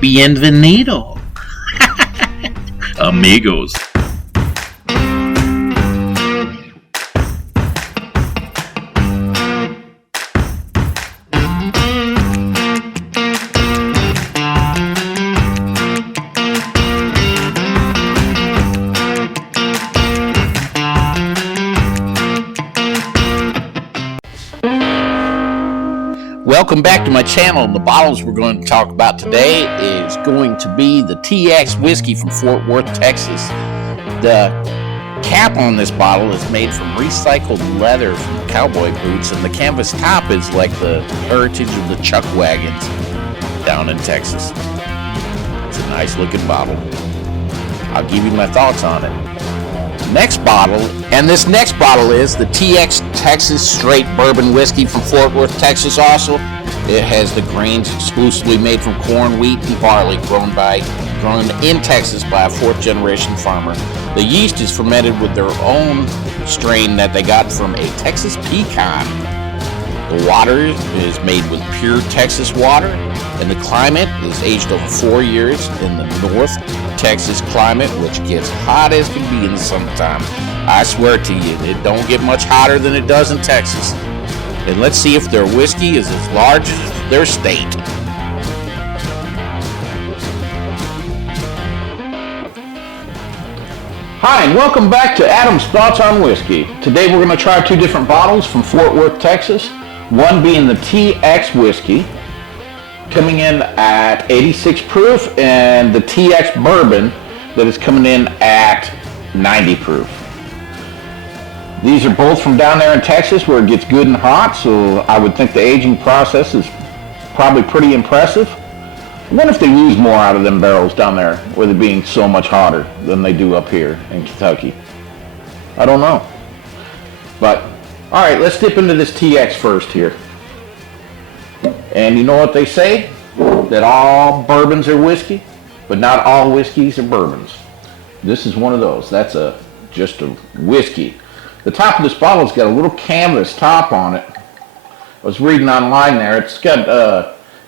Bienvenido, amigos. Welcome back to my channel, and the bottles we're going to talk about today is going to be the TX whiskey from Fort Worth, Texas. The cap on this bottle is made from recycled leather from cowboy boots, and the canvas top is like the heritage of the chuck wagons down in Texas. It's a nice looking bottle. I'll give you my thoughts on it. Next bottle, and this next bottle is the TX Texas Straight Bourbon Whiskey from Fort Worth, Texas also. It has the grains exclusively made from corn, wheat, and barley grown in Texas by a fourth-generation farmer. The yeast is fermented with their own strain that they got from a Texas pecan. The water is made with pure Texas water, and the climate is aged over 4 years in the North Texas climate, which gets hot as can be in the summertime. I swear to you, it don't get much hotter than it does in Texas. And let's see if their whiskey is as large as their state. Hi, and welcome back to Adam's Thoughts on Whiskey. Today we're going to try two different bottles from Fort Worth, Texas. One being the TX whiskey, coming in at 86 proof, and the TX bourbon that is coming in at 90 proof. These are both from down there in Texas where it gets good and hot, so I would think the aging process is probably pretty impressive. I wonder if they lose more out of them barrels down there with it being so much hotter than they do up here in Kentucky. I don't know. But, alright, let's dip into this TX first here. And you know what they say? That all bourbons are whiskey, but not all whiskeys are bourbons. This is one of those. That's just a whiskey. The top of this bottle's got a little canvas top on it. I was reading online there. It's got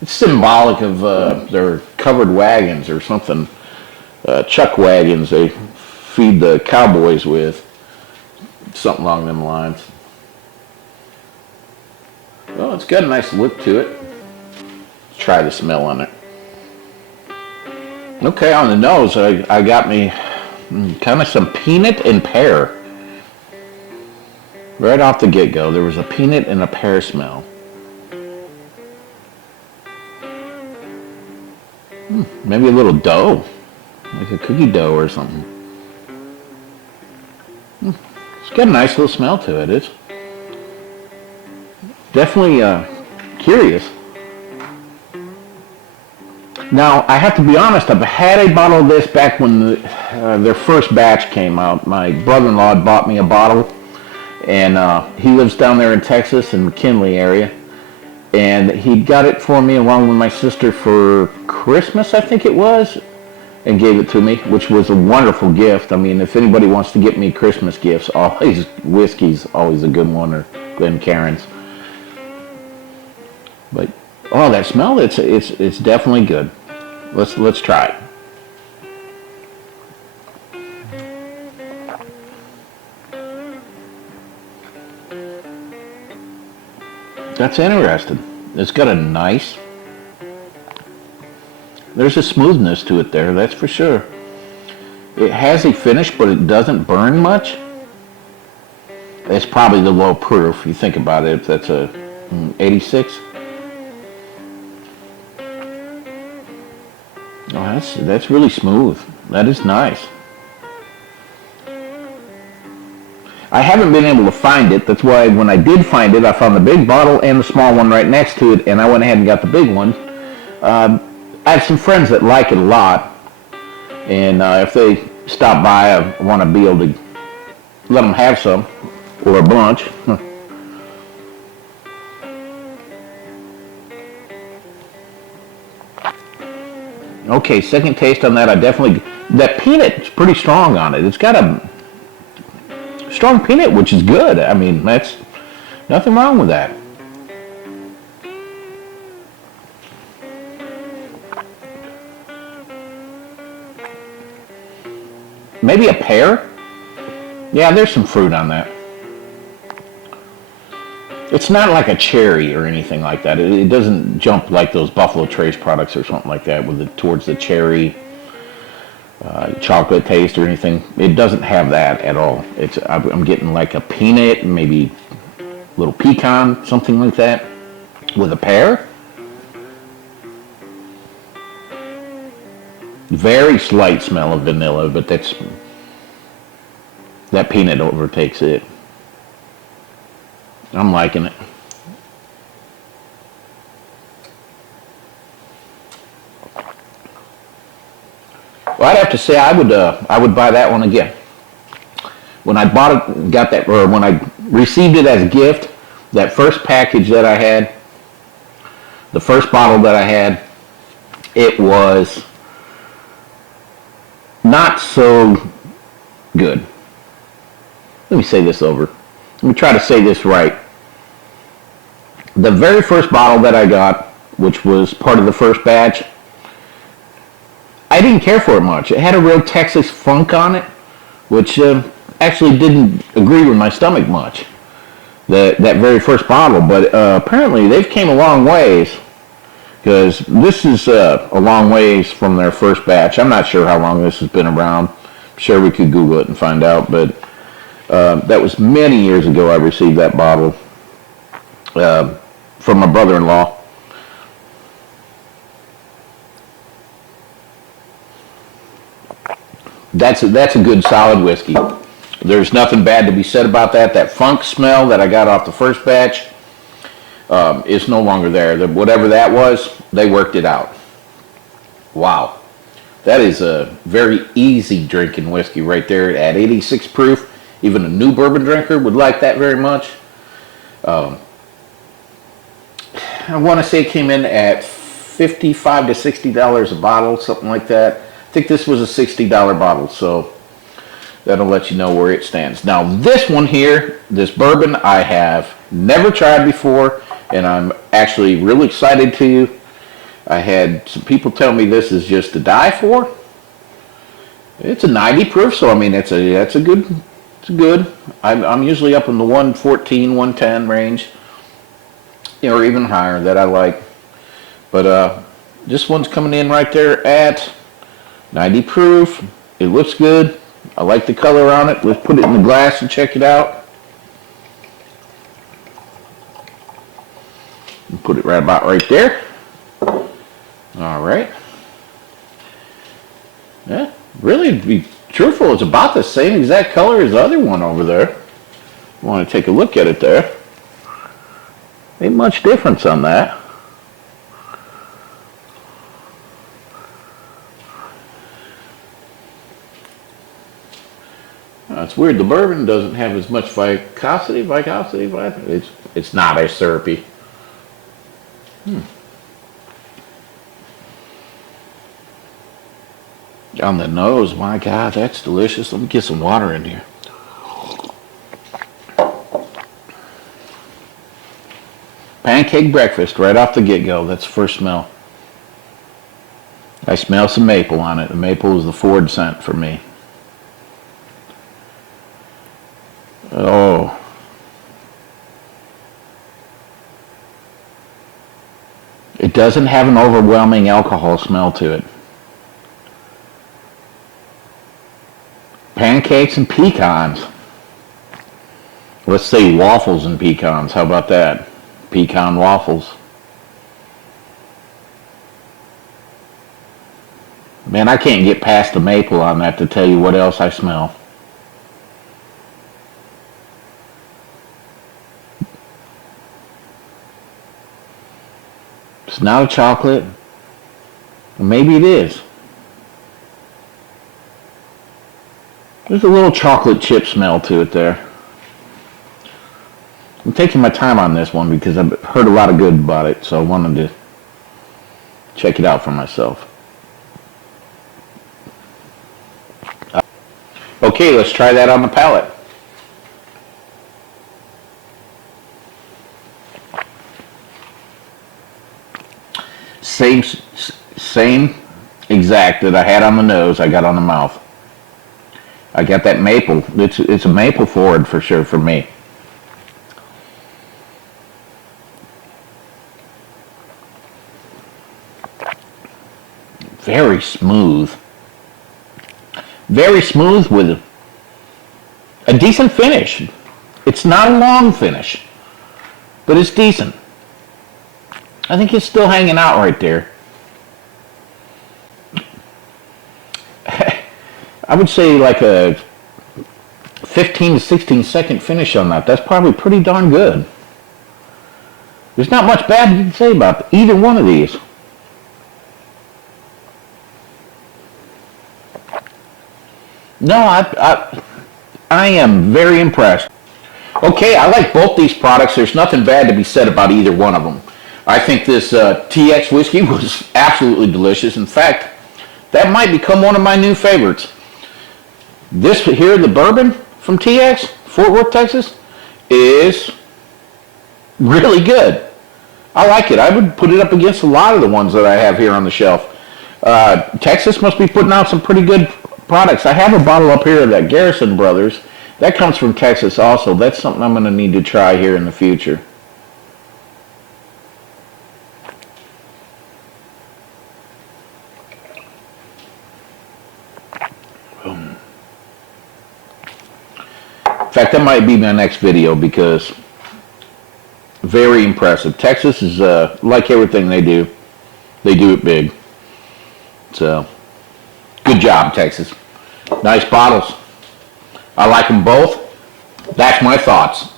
it's symbolic of their covered wagons or something. Chuck wagons they feed the cowboys with. Something along them lines. Well, it's got a nice look to it. Let's try the smell on it. Okay, on the nose, I got me kind of some peanut and pear. Right off the get-go, there was a peanut and a pear smell. Maybe a little dough, like a cookie dough or something. It's got a nice little smell to it. It's definitely curious. Now, I have to be honest, I've had a bottle of this back when their first batch came out. My brother-in-law had bought me a bottle, and he lives down there in Texas, in McKinley area. And he got it for me along with my sister for Christmas, I think it was, and gave it to me, which was a wonderful gift. I mean, if anybody wants to get me Christmas gifts, always whiskey's always a good one, or Glencairn's. But oh, that smell, it's definitely good. Let's try it. That's interesting. It's got a nice, there's a smoothness to it there, that's for sure. It has a finish, but it doesn't burn much. It's probably the low proof, you think about it, if that's a 86. Oh, that's really smooth. That is nice. I haven't been able to find it. That's why when I did find it, I found the big bottle and the small one right next to it, and I went ahead and got the big one. I have some friends that like it a lot, and if they stop by, I want to be able to let them have some, or a bunch. Okay, second taste on that, that peanut's pretty strong on it. It's got a strong peanut, which is good. I mean, that's nothing wrong with that. maybe a pear. Yeah, there's some fruit on that. It's not like a cherry or anything like that. It doesn't jump like those Buffalo Trace products or something like that with towards the cherry chocolate taste or anything. It doesn't have that at all. I'm getting like a peanut, maybe a little pecan, something like that, with a pear. Very slight smell of vanilla, but that peanut overtakes it. I'm liking it. Well, I'd have to say I would buy that one again. When I bought it, got that, or when I received it as a gift, that first package that I had, the first bottle that I had, it was not so good. Let me say this over. Let me try to say this right. The very first bottle that I got, which was part of the first batch, I didn't care for it much. It had a real Texas funk on it, which actually didn't agree with my stomach much. That very first bottle, but apparently they've came a long ways, because this is a long ways from their first batch. I'm not sure how long this has been around. I'm sure we could Google it and find out, but that was many years ago I received that bottle from my brother-in-law. That's a good solid whiskey. There's nothing bad to be said about that. That funk smell that I got off the first batch is no longer there. Whatever that was, they worked it out. Wow. That is a very easy drinking whiskey right there at 86 proof. Even a new bourbon drinker would like that very much. I want to say it came in at $55 to $60 a bottle, something like that. I think this was a $60 bottle, so that'll let you know where it stands. Now, this one here, this bourbon, I have never tried before, and I'm actually really excited to. I had some people tell me this is just to die for. It's a 90 proof, so I mean, it's good. I'm usually up in the 114, 110 range, or even higher that I like. But this one's coming in right there at 90 proof. It looks good. I like the color on it. Let's put it in the glass and check it out. Put it right about right there. All right. Yeah, really, to be truthful, it's about the same exact color as the other one over there. You want to take a look at it there. Ain't much difference on that. It's weird. The bourbon doesn't have as much viscosity. It's not as syrupy. On the nose, my God, that's delicious. Let me get some water in here. Pancake breakfast right off the get-go. That's the first smell. I smell some maple on it. The maple is the Ford scent for me. Oh. It doesn't have an overwhelming alcohol smell to it. Pancakes and pecans. Let's say waffles and pecans. How about that? Pecan waffles. Man, I can't get past the maple on that to tell you what else I smell. It's not a chocolate. Maybe it is. There's a little chocolate chip smell to it there. I'm taking my time on this one because I've heard a lot of good about it, so I wanted to check it out for myself. Okay, let's try that on the palate. Same exact that I had on the nose, I got on the mouth. I got that maple. It's a maple forward for sure for me. Very smooth. Very smooth with a decent finish. It's not a long finish, but it's decent. I think it's still hanging out right there. I would say like a 15 to 16 second finish on that. That's probably pretty darn good. There's not much bad you can say about either one of these. No, I am very impressed. Okay, I like both these products. There's nothing bad to be said about either one of them. I think this TX whiskey was absolutely delicious. In fact, that might become one of my new favorites. This here, the bourbon from TX, Fort Worth, Texas, is really good. I like it. I would put it up against a lot of the ones that I have here on the shelf. Texas must be putting out some pretty good products. I have a bottle up here of that Garrison Brothers. That comes from Texas also. That's something I'm going to need to try here in the future. In fact, that might be my next video because very impressive. Texas is like everything they do it big. So, good job, Texas. Nice bottles. I like them both. That's my thoughts.